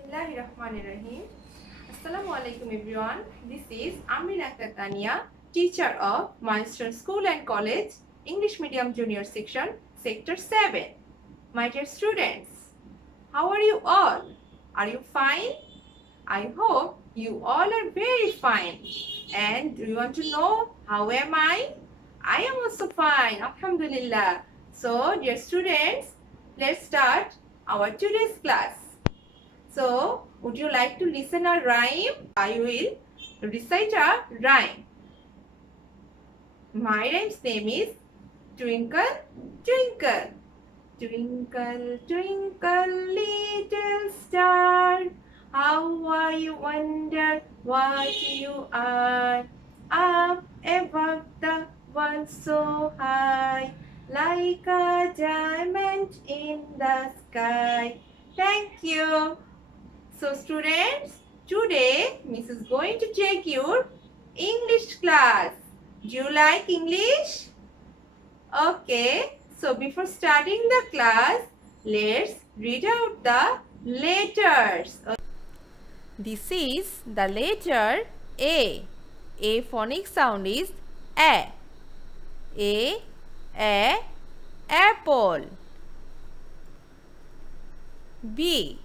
Bismillahirrahmanirrahim. Assalamu alaikum everyone. This is Amrin Akhtar Tania, teacher of Milestone School and College, English Medium Junior Section, Sector 7. My dear students, how are you all? Are you fine? I hope you all are very fine. And do you want to know how am I? I am also fine, Alhamdulillah. So, dear students, let's start our today's class. So, would you like to listen a rhyme? I will recite a rhyme. My rhyme's name is Twinkle, Twinkle. Twinkle, twinkle, little star. How I wonder what you are. Up above the world so high, like a diamond in the sky. Thank you. So students, today Miss is going to take your English class. Do you like English? Okay, so before starting the class, let's read out the letters. This is the letter A. A phonic sound is A. A, apple. B.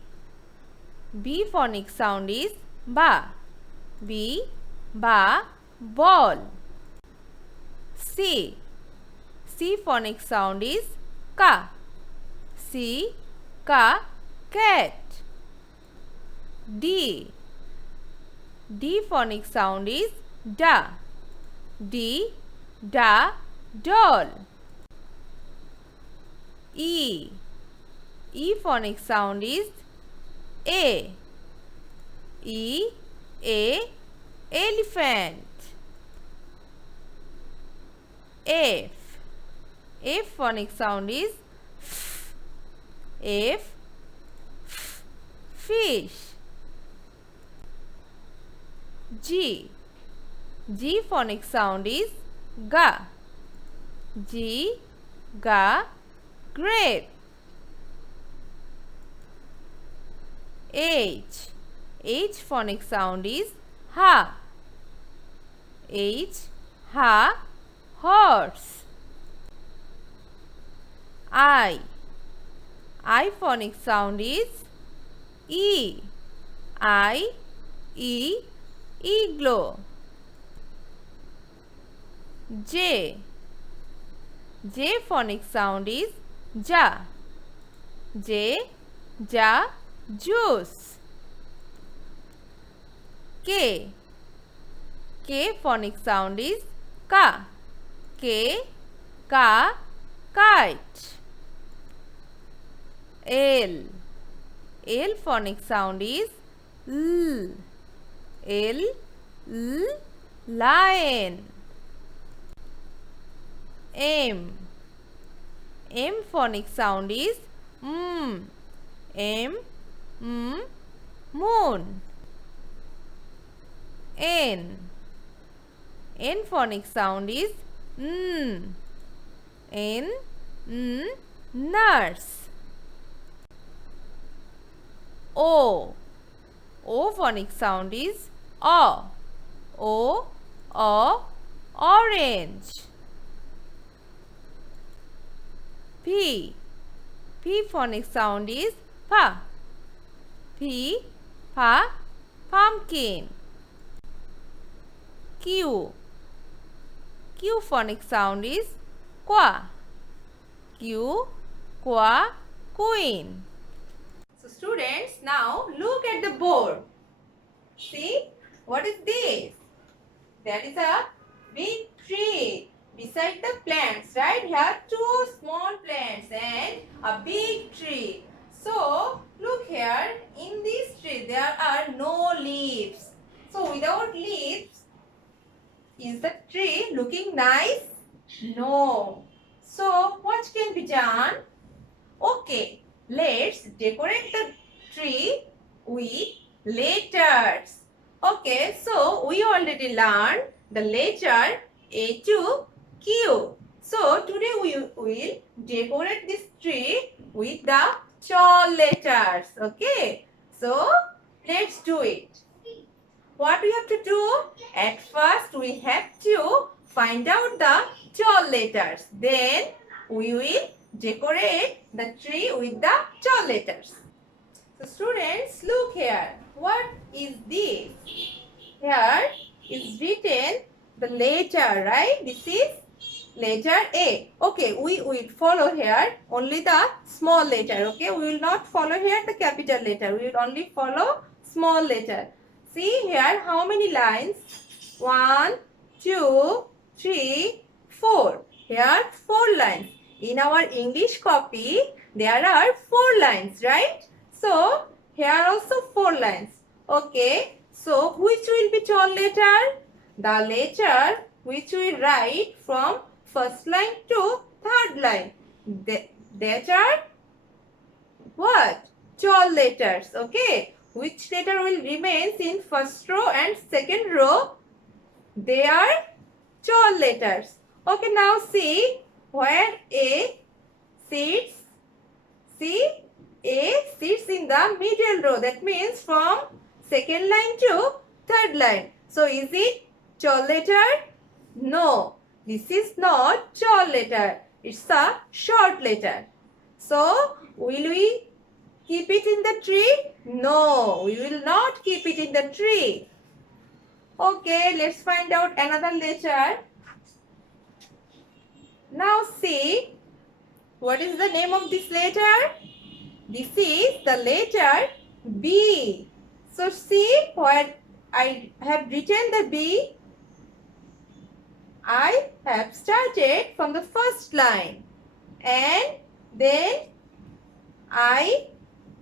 B phonic sound is Ba. B, ba, ball. C. C phonic sound is Ka. C, ka, cat. D. D phonic sound is Da. D, da, doll. E. E phonic sound is A. E, elephant. F. F phonic sound is F. F, fish. G. G phonic sound is Ga. G, ga, grape. H. H phonic sound is Ha. H, ha, horse. I. I phonic sound is E. I, igloo. J. J phonic sound is Ja. J, ja, juice. K. K phonic sound is Ka. K, ka, kite. L. L phonic sound is L. L, lion. M. M phonic sound is M. M, moon. N. N phonic sound is N. N, nurse. O. O phonic sound is O. O, orange. P. P phonic sound is Pa. P, pa, pumpkin. Q. Q phonic sound is Qua. Q, qua, queen. So students, now look at the board. See, what is this? There is a big tree beside the plants, right? Here two small plants and a big tree. So, look here, in this tree there are no leaves. So, without leaves, is the tree looking nice? No. So, what can be done? Okay, let's decorate the tree with letters. Okay, so we already learned the letter A to Q. So today we will decorate this tree with the tall letters. Okay, so So let's do it. What we have to do? At first we have to find out the tall letters. Then we will decorate the tree with the tall letters. So students, look here. What is this? Here is written the letter, right? This is letter A. Okay, we will follow here only the small letter. Okay, we will not follow here the capital letter. We will only follow small letter. See here how many lines? 1, 2, 3, 4. Here 4 lines. In our English copy, there are 4 lines, right? So here also 4 lines. Okay, so which will be tall letter? The letter which we write from first line to third line. That are what? Tall letters. Okay. Which letter will remain in first row and second row? They are tall letters. Okay, now see where A sits. See, A sits in the middle row. That means from second line to third line. So is it tall letter? No, this is not tall letter. It's a short letter. So will we keep it in the tree? No, we will not keep it in the tree. Okay, let's find out another letter. Now see, what is the name of this letter? This is the letter B. So see where I have written the B. I have started from the first line and then I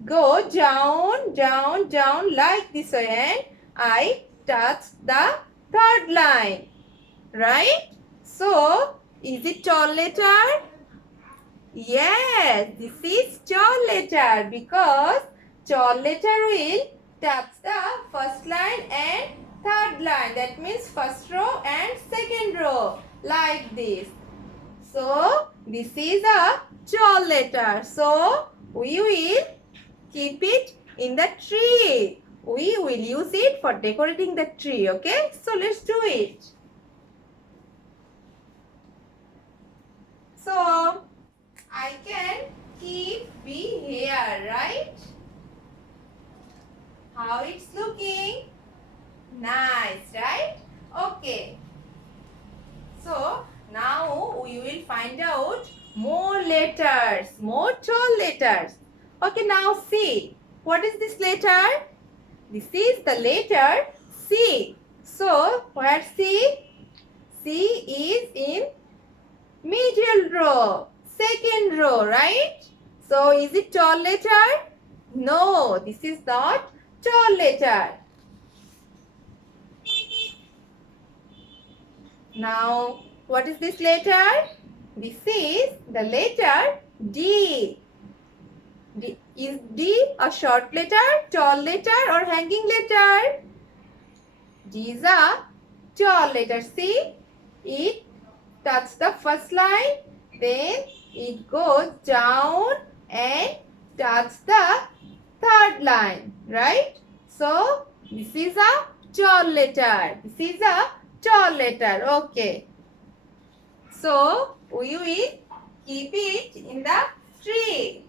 go down, down, down like this way and I touch the third line, right? So, is it tall letter? Yes, this is tall letter because tall letter will touch the first line and third line. That means first row and second row like this. So, this is a tall letter. So, we will keep it in the tree. We will use it for decorating the tree. Okay, so let's do it. So I can keep B here, right? How it's looking? Nice, right? Okay. So now we will find out more letters, more tall letters. Okay, now see. What is this letter? This is the letter C. So, where C? C is in middle row, second row, right? So, is it tall letter? No, this is not tall letter. Now, what is this letter? This is the letter D. Is D a short letter, tall letter or hanging letter? D is a tall letter. See, it touches the first line, then it goes down and touches the third line, right? So, this is a tall letter. This is a tall letter. Okay. So, we will keep it in the tree.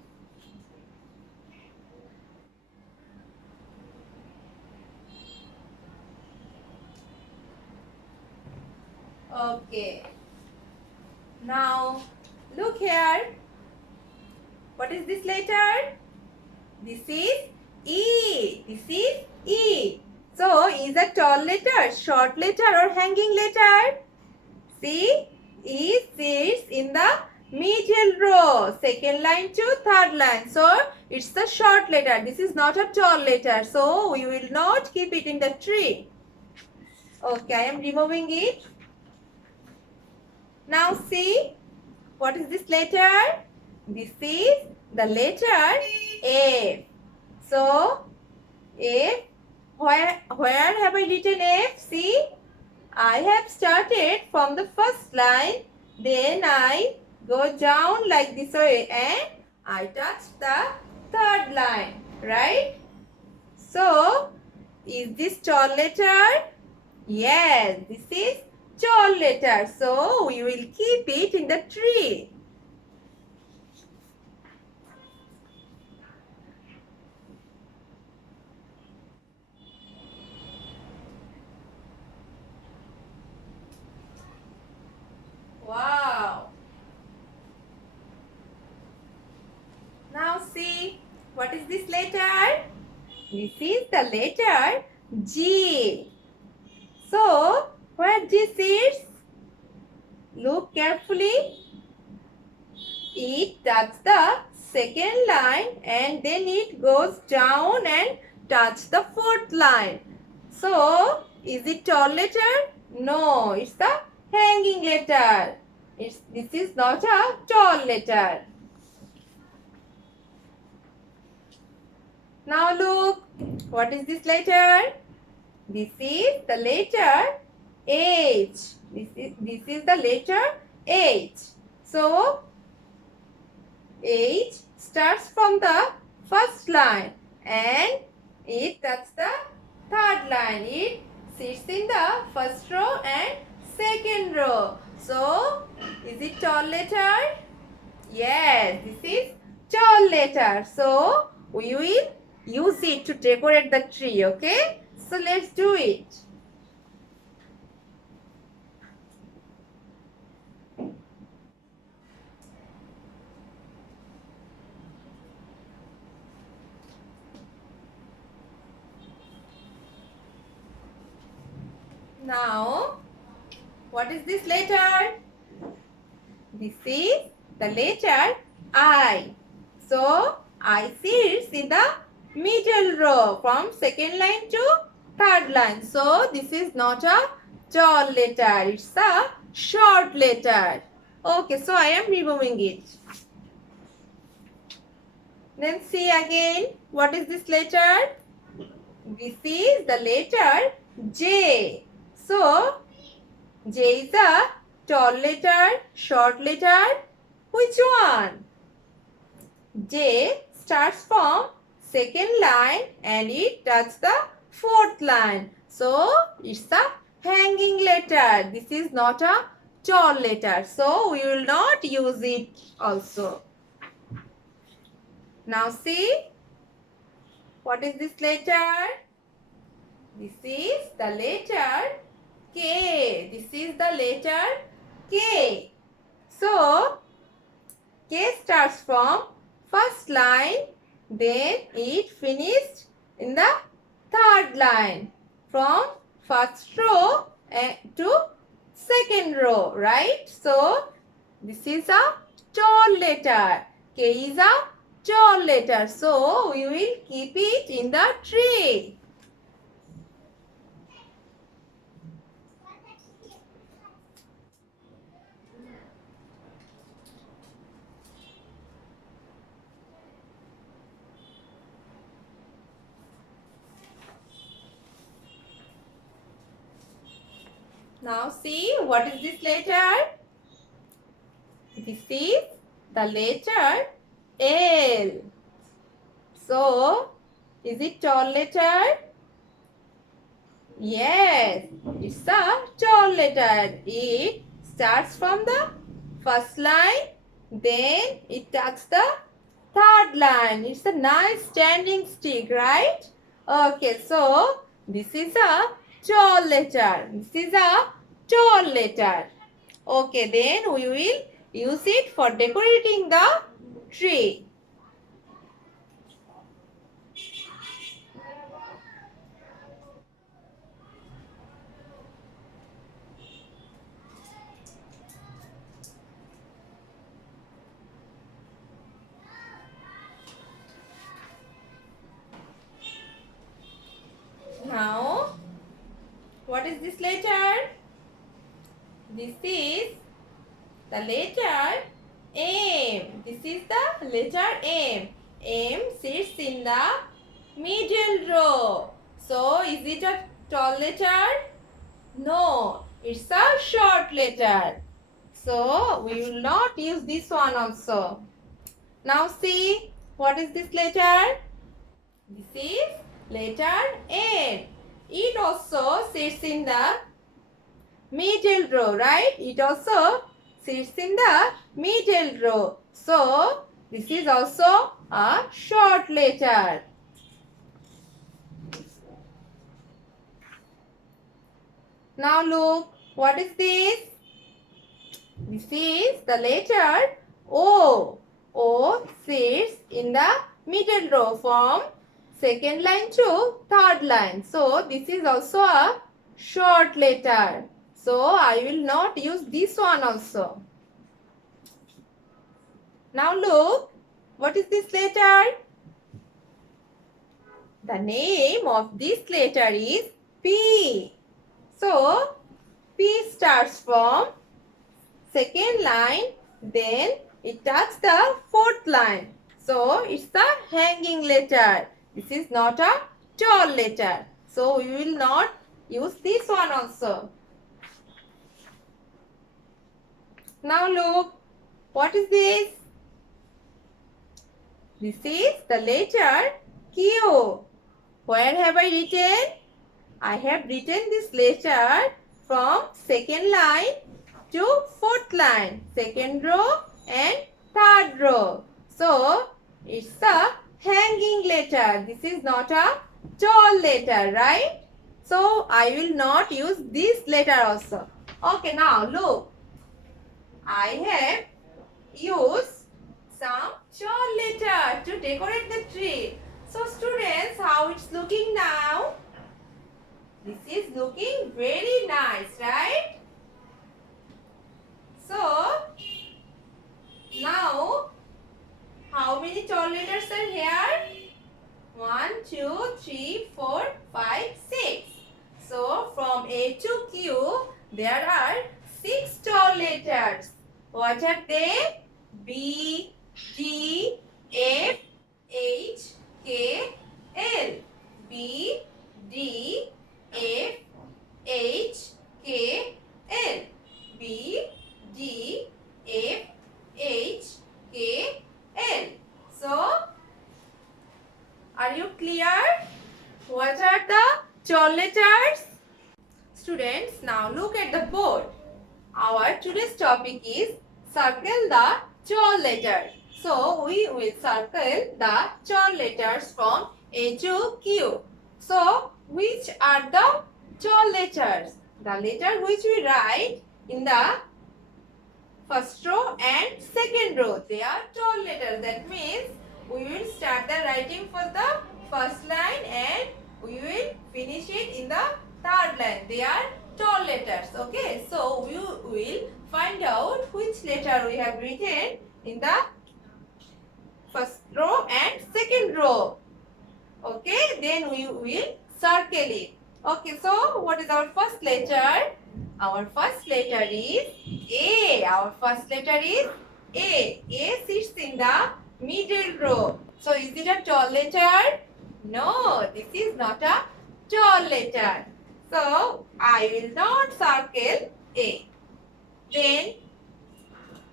Okay. Now, look here. What is this letter? This is E. This is E. So, is a tall letter, short letter or hanging letter? See, E sits in the middle row, second line to third line. So, it's the short letter. This is not a tall letter. So, we will not keep it in the tree. Okay, I am removing it. Now see, what is this letter? This is the letter F. So, F, where have I written F? See, I have started from the first line, then I go down like this way and I touch the third line, right? So, is this tall letter? Yes, this is tall letter. So, we will keep it in the tree. Wow. Now see, what is this letter? This is the letter G. So, where G sits? Look carefully. It touches the second line and then it goes down and touch the fourth line. So, is it tall letter? No, it's the hanging letter. This is not a tall letter. Now look, what is this letter? This is the letter H. This is the letter H. So, H starts from the first line and it touches the third line. It sits in the first row and second row. So, is it tall letter? Yes, this is tall letter. So, we will use it to decorate the tree, okay? So, let's do it. Now, what is this letter? This is the letter I. So, I sits in the middle row from second line to third line. So, this is not a tall letter. It's a short letter. Okay, so I am removing it. Then see again. What is this letter? This is the letter J. So, J is a tall letter, short letter. Which one? J starts from second line and it touches the fourth line. So, it's a hanging letter. This is not a tall letter. So, we will not use it also. Now, see. What is this letter? This is the letter K. This is the letter K. So, K starts from first line, then it finished in the third line from first row to second row, right? So, this is a tall letter. K is a tall letter. So, we will keep it in the tree. Now see, what is this letter? This is the letter L. So, is it tall letter? Yes, it's a tall letter. It starts from the first line, then it touches the third line. It's a nice standing stick, right? Okay, so this is a tall letter. This is a tall letter. Okay, then we will use it for decorating the tree. Now, what is this letter? This is the letter M. This is the letter M. M sits in the middle row. So, is it a tall letter? No, it's a short letter. So, we will not use this one also. Now, see, what is this letter? This is letter N. It also sits in the middle row, right? It also sits in the middle row. So, this is also a short letter. Now look, what is this? This is the letter O. O sits in the middle row from second line to third line. So this is also a short letter. So I will not use this one also. Now look, what is this letter? The name of this letter is P. So P starts from second line, then it touches the fourth line. So it's the hanging letter. This is not a tall letter. So we will not use this one also. Now look, what is this? This is the letter Q. Where have I written? I have written this letter from second line to fourth line, second row and third row. So it's a hanging letter. This is not a tall letter, right? So I will not use this letter also. Okay, now look. I have used some tall letter to decorate the tree. So students, how it's looking now? This is looking very nice, right? So, now, how many tall letters are here? 1, 2, 3, 4, 5, 6. So, from A to Q, there are 6 tall letters. What are they? B, T, F, H, K, L. B, D, F, H, K, L. B, D, F, H, K, L. So, are you clear? What are the tall letters? Students, now look at the board. Our today's topic is circle the tall letters. So, we will circle the tall letters from A to Q. So, which are the tall letters? The letter which we write in the first row and second row. They are tall letters. That means we will start the writing for the first line and we will finish it in the third line. They are tall letters. Okay. So we will find out which letter we have written in the first row and second row. Okay. Then we will circle it. Okay. So what is our first letter? Our first letter is A. Our first letter is A. A sits in the middle row. So is it a tall letter? No, this is not a tall letter. So I will not circle A. Then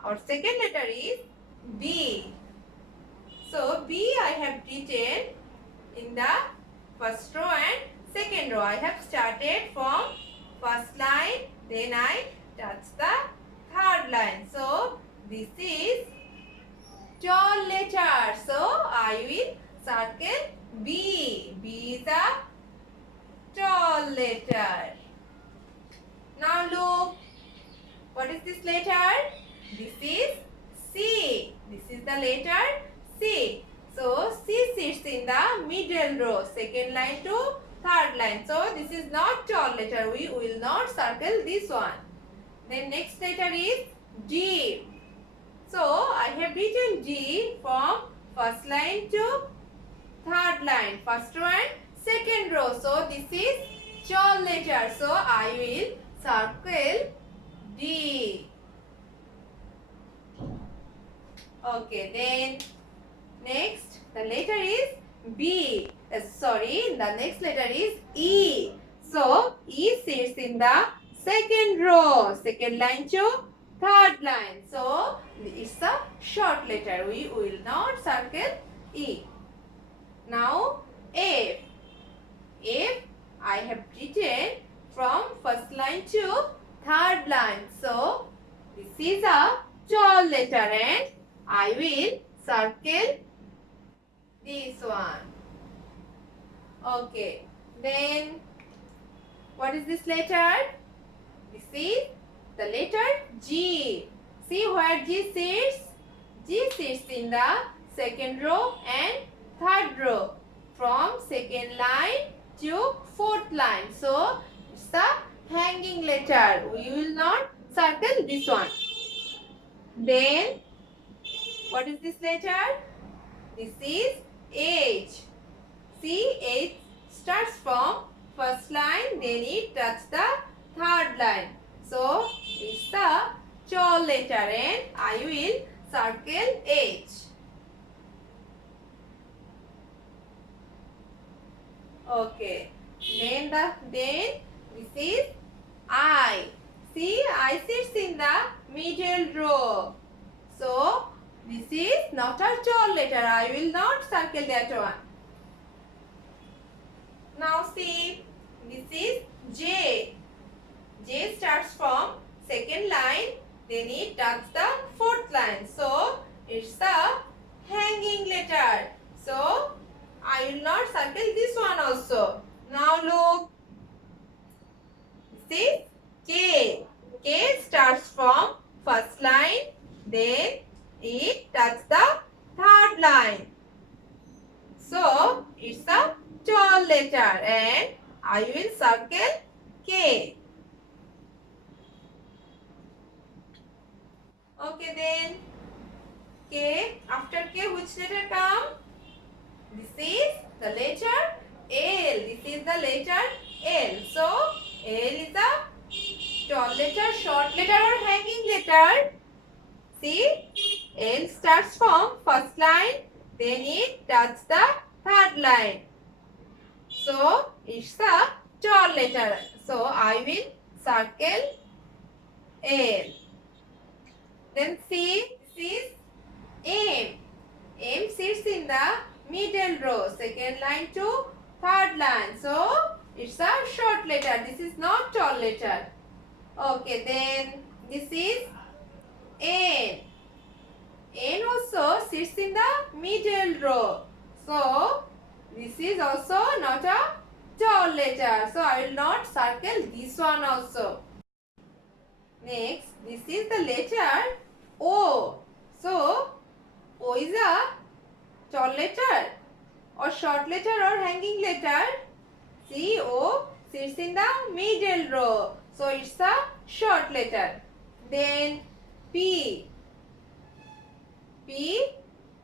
our second letter is B. So B I have written in the first row and second row. I have started from first line, then I touch the third line. So this is tall letter. So I will circle B. B is a tall letter. Now look, what is this letter? This is C. This is the letter C. So C sits in the middle row, second line to third line. So this is not tall letter. We will not circle this one. Then next letter is D. So I have written D from first line to third line, first row and second row. So this is tall letter. So I will circle D. Okay, then next the letter is B. The next letter is E. So E sits in the second row, second line to third line. So it's a short letter. We will not circle E. Now F. is a tall letter and I will circle this one. Okay. Then what is this letter? This is the letter G. See where G sits? G sits in the second row and third row. From second line to fourth line. So it's the hanging letter. We will not circle this one. Then what is this letter? This is H. See, H starts from first line, then it touches the third line. So it's the tall letter and I will circle H. Okay. Then this is I. See, I sits in the middle row. So this is not a tall letter. I will not circle that one. Now see, this is J. J starts from second line, then it touches the fourth line. So it's the hanging letter. So I will not circle this one also. Now look, this is K. K starts from first line, then it touches the third line. So it's a tall letter and I will circle K. Okay, then K. After K, which letter come? This is the letter L. This is the letter L. So L is a tall letter, short letter or hanging letter. See, L starts from first line, then it touches the third line. So it's a tall letter. So I will circle L. Then see, this is M. M sits in the middle row, second line to third line. So it's a short letter. This is not tall letter. Okay, then this is N. N also sits in the middle row. So this is also not a tall letter. So I will not circle this one also. Next, this is the letter O. So O is a tall letter or short letter or hanging letter. See, O sits in the middle row. So it's a short letter. Then P. P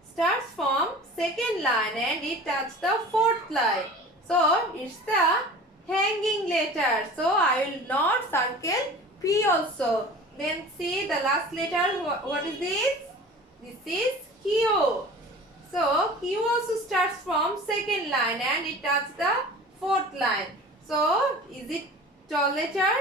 starts from second line and it touches the fourth line. So it's the hanging letter. So I will not circle P also. Then see the last letter. What is this? This is Q. So Q also starts from second line and it touches the fourth line. So is it tall letter?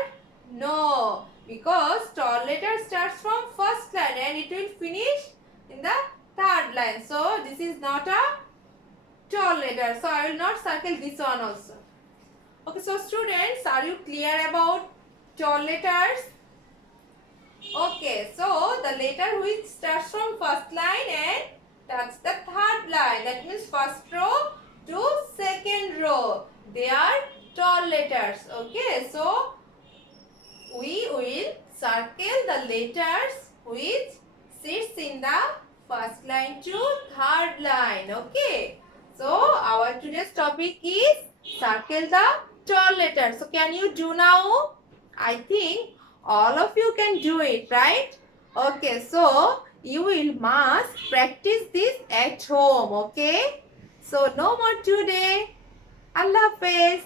No, because tall letter starts from first line and it will finish in the third line. So this is not a tall letter. So I will not circle this one also. Okay, so students, are you clear about tall letters? Okay, so the letter which starts from first line and touches the third line, that means first row to second row, they are tall letters. Okay, so we will circle the letters which sits in the first line to third line. Okay, so our today's topic is circle the tall letters. So can you do now? I think all of you can do it, right? Okay, so you will must practice this at home. Okay, so no more today. Allah Hafiz.